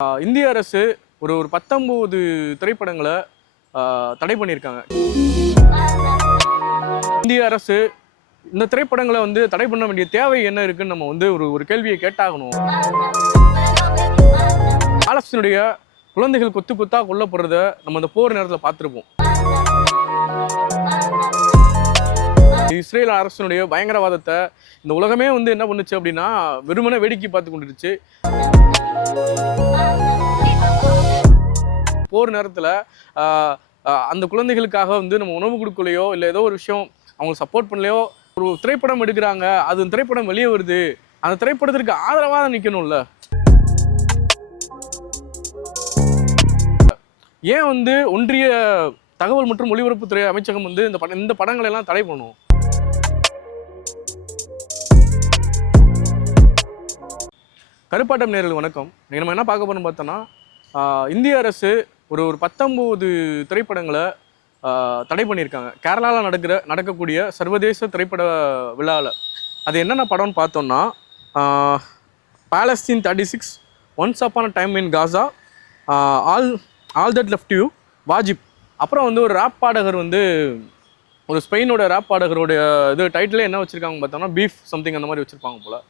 இந்திய அரசு ஒரு ஒரு 19 திரைப்படங்களை தடை பண்ணியிருக்காங்க. இந்திய அரசு இந்த திரைப்படங்களை தடை பண்ண வேண்டிய தேவை என்ன இருக்குன்னு நம்ம ஒரு கேள்வியை கேட்டாகணும். பாலஸ்தீனுடைய குழந்தைகள் கொத்து கொத்தா கொல்லப்படுறத நம்ம இந்த போர் நேரத்தில் பார்த்துருப்போம். இஸ்ரேல் அரசினுடைய பயங்கரவாதத்தை இந்த உலகமே என்ன பண்ணுச்சு அப்படின்னா வெறுமனே வேடிக்கை பார்த்து கொண்டுருச்சு. போர் நேரத்தில் அந்த குழந்தைகளுக்காக நம்ம உணவு கொடுக்கலையோ இல்லை ஏதோ ஒரு விஷயம் அவங்களுக்கு சப்போர்ட் பண்ணலையோ ஒரு திரைப்படம் எடுக்கிறாங்க, அது திரைப்படம் வெளியே வருது, அந்த திரைப்படத்திற்கு ஆதரவாக நிற்கணும்ல. ஏன் ஒன்றிய தகவல் மற்றும் ஒலிபரப்புத்துறை அமைச்சகம் இந்த படங்களை எல்லாம் தடை பண்ணும்? கருப்பாட்டம் நேயர்களுக்கு வணக்கம். நம்ம என்ன பார்க்க போறோம்னு பார்த்தோன்னா, இந்திய அரசு ஒரு 19 திரைப்படங்களை தடை பண்ணியிருக்காங்க. கேரளாவில் நடக்கக்கூடிய சர்வதேச திரைப்பட விழாவில். அது என்னென்ன படம்னு பார்த்தோம்னா, Palestine 36, once upon a time in Gaza, all that left you, Wajib. அப்புறம் ஒரு ராப் பாடகர் ஒரு ஸ்பெயினோட ராப் பாடகருடைய டைட்டிலே என்ன வச்சுருக்காங்க பார்த்தோம்னா, பீஃப் சம்திங் அந்த மாதிரி வச்சுருப்பாங்க போல்.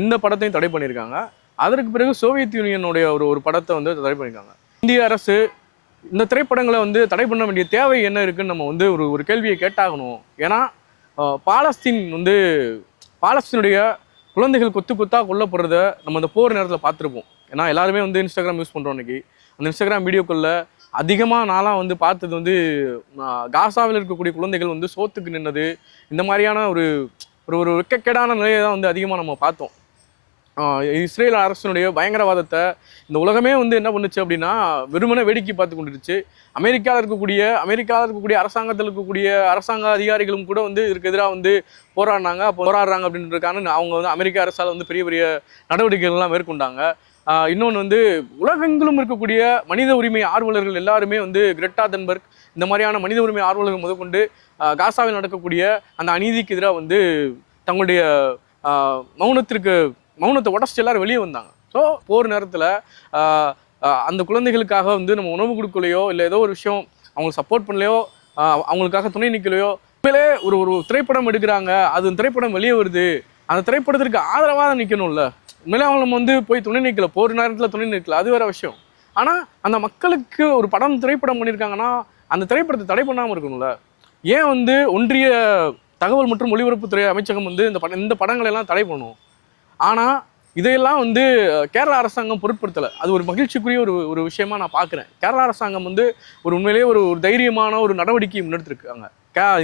இந்த படத்தையும் தடை பண்ணியிருக்காங்க. அதற்கு பிறகு சோவியத் யூனியனுடைய ஒரு படத்தை தடை பண்ணியிருக்காங்க. இந்திய அரசு இந்த திரைப்படங்களை தடை பண்ண வேண்டிய தேவை என்ன இருக்குன்னு நம்ம ஒரு கேள்வியை கேட்டாகணும். ஏன்னா பாலஸ்தீனுடைய குழந்தைகள் கொத்து கொத்தா கொல்லப்படுறத நம்ம இந்த போர் நேரத்தில் பார்த்துருப்போம். ஏன்னா எல்லாருமே இன்ஸ்டாகிராம் யூஸ் பண்ணுறோம். இன்னைக்கு அந்த இன்ஸ்டாகிராம் வீடியோக்களில் அதிகமாக நான்லாம் பார்த்தது காசாவில் இருக்கக்கூடிய குழந்தைகள் சோத்துக்கு நின்னது, இந்த மாதிரியான ஒரு ஒரு வெக்கக்கேடான நிலையை தான் அதிகமாக நம்ம பார்த்தோம். இஸ்ரேல் அரசினுடைய பயங்கரவாதத்தை இந்த உலகமே என்ன பண்ணுச்சு அப்படின்னா வெறுமனே வேடிக்கை பார்த்து கொண்டுருச்சு. அமெரிக்காவில் இருக்கக்கூடிய அரசாங்கத்தில் இருக்கக்கூடிய அரசாங்க அதிகாரிகளும் கூட இதற்கு எதிராக போராடுறாங்க அப்படின்றதுக்கான அவங்க அமெரிக்க அரசால் பெரிய பெரிய நடவடிக்கைகள்லாம் மேற்கொண்டாங்க. இன்னொன்று உலகெங்கிலும் இருக்கக்கூடிய மனித உரிமை ஆர்வலர்கள் எல்லாருமே கிரெட்டா தன்பர்க் இந்த மாதிரியான மனித உரிமை ஆர்வலர்கள் முதற்கொண்டு காசாவில் நடக்கக்கூடிய அந்த அநீதிக்கு எதிராக தங்களுடைய மௌனத்தை உடச்சிட்டு எல்லாரும் வெளியே வந்தாங்க. ஸோ போர் நேரத்தில் அந்த குழந்தைகளுக்காக நம்ம உணவு கொடுக்கலையோ இல்லை ஏதோ ஒரு விஷயம் அவங்களுக்கு சப்போர்ட் பண்ணலையோ அவங்களுக்காக துணை நிற்கலையோ, உண்மையிலே ஒரு திரைப்படம் எடுக்கிறாங்க, அது திரைப்படம் வெளியே வருது, அந்த திரைப்படத்திற்கு ஆதரவாக நிற்கணும்ல. உண்மையிலே அவங்க நம்ம போய் துணை நிற்கல, போர் நேரத்தில் துணை நிற்கல, அது வேற விஷயம். ஆனால் அந்த மக்களுக்கு ஒரு திரைப்படம் பண்ணியிருக்காங்கன்னா அந்த திரைப்படத்தை தடை பண்ணாமல் இருக்கணும்ல. ஏன் ஒன்றிய தகவல் மற்றும் ஒலிபரப்புத்துறை அமைச்சகம் இந்த படங்களை எல்லாம் தடை பண்ணும்? ஆனால் இதையெல்லாம் கேரளா அரசாங்கம் பொருட்படுத்தலை. அது ஒரு மகிழ்ச்சிக்குரிய ஒரு விஷயமா நான் பார்க்குறேன். கேரளா அரசாங்கம் ஒரு உண்மையிலேயே ஒரு தைரியமான ஒரு நடவடிக்கையை முன்னெடுத்திருக்காங்க.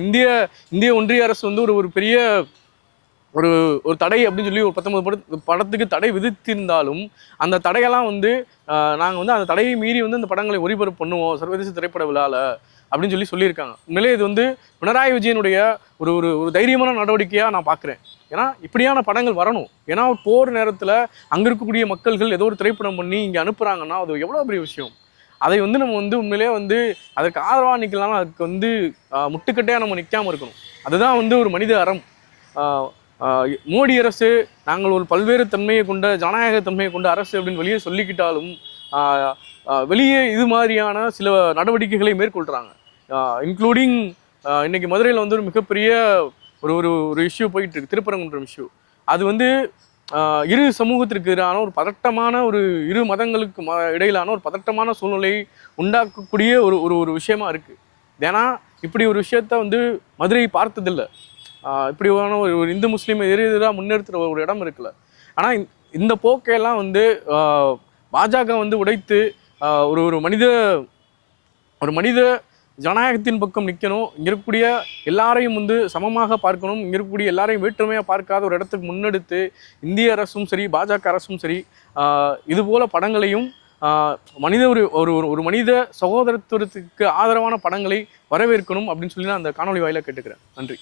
இந்திய ஒன்றிய அரசு ஒரு பெரிய ஒரு தடை அப்படின்னு சொல்லி ஒரு 19 படத்துக்கு தடை விதித்திருந்தாலும் அந்த தடையெல்லாம் நாங்கள் அந்த தடையை மீறி அந்த படங்களை ஒளிபரப்பு பண்ணுவோம் சர்வதேச திரைப்பட விழாவில் அப்படின்னு சொல்லியிருக்காங்க. உண்மையிலே இது பினராயி விஜயனுடைய ஒரு தைரியமான நடவடிக்கையாக நான் பார்க்குறேன். ஏன்னா இப்படியான படங்கள் வரணும். ஏன்னா போர் நேரத்தில் அங்கே இருக்கக்கூடிய மக்கள்கள் ஏதோ ஒரு திரைப்படம் பண்ணி இங்கே அனுப்புகிறாங்கன்னா அது எவ்வளோ பெரிய விஷயம். அதை நம்ம உண்மையிலே அதற்கு ஆதரவாக நிற்கலாம். அதுக்கு முட்டுக்கட்டையாக நம்ம நிற்காமல் இருக்கணும். அதுதான் ஒரு மனித அறம். மோடி அரசு நாங்கள் ஒரு பல்வேறு தன்மையை கொண்ட ஜனநாயக தன்மையை கொண்ட அரசு அப்படின்னு வெளியே சொல்லிக்கிட்டாலும் வெளியே இது மாதிரியான சில நடவடிக்கைகளை மேற்கொள்கிறாங்க. இன்க்ளூடிங் இன்னைக்கு மதுரையில் ஒரு மிகப்பெரிய ஒரு இஷ்யூ போயிட்டு இருக்கு, திருப்பரங்குன்றம் இஷ்யூ. அது இரு சமூகத்திற்கு எதிரான ஒரு பதட்டமான இரு மதங்களுக்கு இடையிலான ஒரு பதட்டமான சூழ்நிலை உண்டாக்கக்கூடிய ஒரு விஷயமா இருக்கு. ஏன்னா இப்படி ஒரு விஷயத்த மதுரை பார்த்ததில்லை. இப்படியான ஒரு இந்து முஸ்லீம் எதிராக முன்னெடுத்துகிற ஒரு இடம் இருக்குல்ல. ஆனால் இந்த போக்கையெல்லாம் பாஜக உடைத்து ஒரு மனித ஜனநாயகத்தின் பக்கம் நிற்கணும். இங்கே இருக்கக்கூடிய எல்லாரையும் சமமாக பார்க்கணும். இங்கே இருக்கக்கூடிய எல்லாரையும் வேற்றுமையாக பார்க்காத ஒரு இடத்துக்கு முன்னெடுத்து இந்திய அரசும் சரி பாஜக அரசும் சரி இதுபோல படங்களையும் ஒரு மனித சகோதரத்துவத்துக்கு ஆதரவான படங்களை வரவேற்கணும் அப்படின்னு சொல்லி நான் அந்த காணொலி வாயிலாக கேட்டுக்கிறேன். நன்றி.